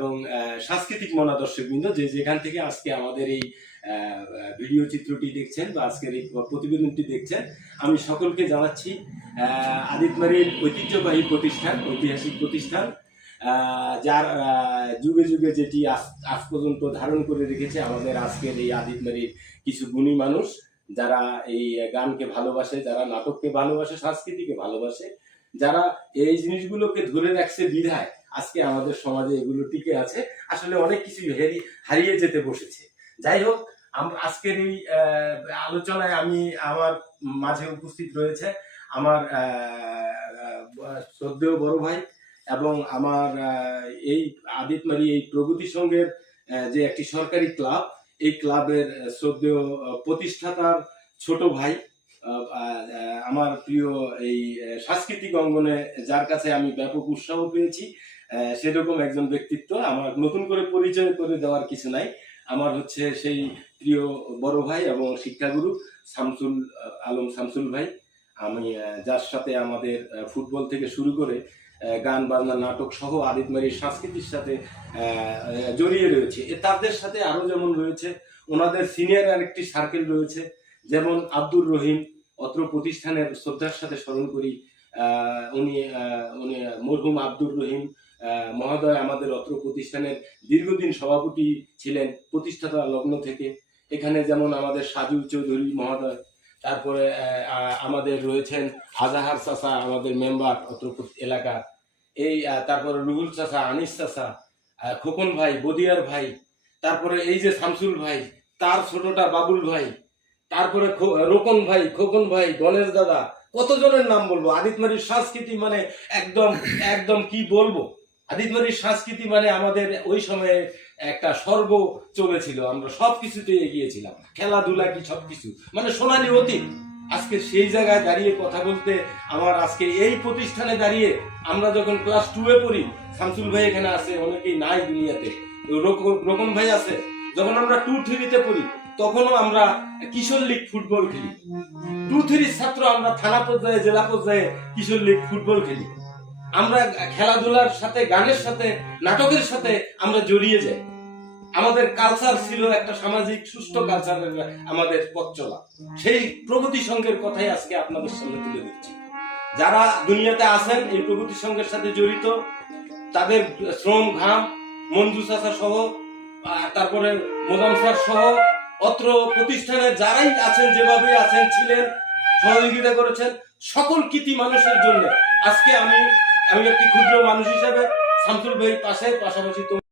এবং সাংস্কৃতিক মনাদর্শক বৃন্দ যে যেখান থেকে আজকে আমাদের এই ভিডিও চিত্রটি দেখছেন বা আজকের এই প্রতিবেদনটি দেখছেন, আমি সকলকে জানাচ্ছি আদিতমারির ঐতিহ্যবাহী প্রতিষ্ঠান, ঐতিহাসিক প্রতিষ্ঠান যার যুগে যুগে যেটি আজ পর্যন্ত ধারণ করে রেখেছে আমাদের আজকের এই আদিতমারির কিছু গুণী মানুষ, যারা এই গানকে ভালোবাসে, যারা নাটককে ভালোবাসে, সংস্কৃতিকে ভালোবাসে, যারা এই জিনিসগুলোকে ধরে রাখছে বিধায় আজকে আমাদের সমাজে এগুলো টিকে আছে। আসলে অনেক কিছু হেরি- হারিয়ে যেতে বসেছে। যাই হোক আজকের এই আলোচনায় আমি আমার মাঝে উপস্থিত রয়েছে আমার শ্রদ্ধেয় বড় ভাই এবং আমার এই আদিতমারি এই প্রগতি সংঘের যে একটি সরকারি ক্লাব, এই ক্লাবের শ্রদ্ধেয় প্রতিষ্ঠাতার ছোট ভাই আমার প্রিয় এই সাংস্কৃতিক অঙ্গনে যার কাছে আমি ব্যাপক উৎসাহ পেয়েছি সেরকম একজন ব্যক্তিত্ব আমার নতুন করে পরিচয় করে দেওয়ার কিছু নাই। আমার হচ্ছে সেই প্রিয় বড় ভাই এবং শিক্ষাগুরু শামসুল আলম শামসুল ভাই। আমি যার সাথে আমাদের ফুটবল থেকে শুরু করে গান, বাজনা, নাটক সহ আদিতমারির সংস্কৃতির সাথে জড়িয়ে রয়েছে। এ তাদের সাথে আরও যেমন রয়েছে, ওনাদের সিনিয়র আরেকটি সার্কেল রয়েছে, যেমন আব্দুর রহিম অত্র প্রতিষ্ঠানের শ্রদ্ধার সাথে স্মরণ করি উনি উনি মরহুম আব্দুর রহিম মহোদয় আমাদের অত্র প্রতিষ্ঠানের দীর্ঘদিন সভাপতি ছিলেন, প্রতিষ্ঠাতা লগ্ন থেকে। এখানে যেমন আমাদের সাজু চৌধুরী মহোদয়, তারপরে আমাদের রয়েছেন আজাহার চাষা আমাদের মেম্বার অত্র এলাকা। এই তারপরে রুহুল চাষা আনিস চাষা খোকন ভাই, বদিয়ার ভাই, তারপরে এই যে শামসুল ভাই, তার ছোটটা বাবুল ভাই তারপরে রোকন ভাই, খোকন ভাই গণেশ দাদা, কতজনের নাম বলব? আদিতমারির সংস্কৃতি মানে একদম একদম কি বলব? আদিতমারির সংস্কৃতি মানে আমাদের ওই সময়ে একটা স্বর্গ চলেছিল, আমরা সব কিছুতে এগিয়েছিলাম। খেলাধুলা কি সবকিছু? মানে সোনালি অতীত। আজকে সেই জায়গায় দাঁড়িয়ে কথা বলতে আমার আজকে এই প্রতিষ্ঠানে দাঁড়িয়ে আমরা যখন ক্লাস টু এ পড়ি, শামসুল ভাই এখানে আছে, অনেকেই নাই দুনিয়াতে। রোকন ভাই আছে। যখন আমরা টু থ্রিতে পড়ি তখনও আমরা কিশোর লীগ ফুটবল খেলি। টু থ্রির ছাত্র আমরা থানা পর্যায়ে, জেলা পর্যায়ে কিশোর লীগ ফুটবল খেলি। আমরা খেলাধুলার সাথে, গানের সাথে, নাটকের সাথে আমরা জড়িয়ে যাই। আমাদের কালচার ছিল একটা সামাজিক সুস্থ কালচারের আমাদের পথ চলা। সেই প্রগতি সংঘের কথাই আজকে আপনাদের সামনে তুলে দিচ্ছি যারা দুনিয়াতে আছেন, এই প্রগতি সংঘের সাথে জড়িত, তাদের শ্রম, ঘাম, মঞ্জু চাষা সহ তারপরে মোদাম স্যার সহ অত্র প্রতিষ্ঠানে যারাই আছেন, যেভাবে আছেন, ছিলেন, সহযোগিতা করেছেন, সকল কৃতি মানুষের জন্য। আজকে আমি আমি একটি ক্ষুদ্র মানুষ হিসেবে শামসুল ভাই পাশে পাশাপাশি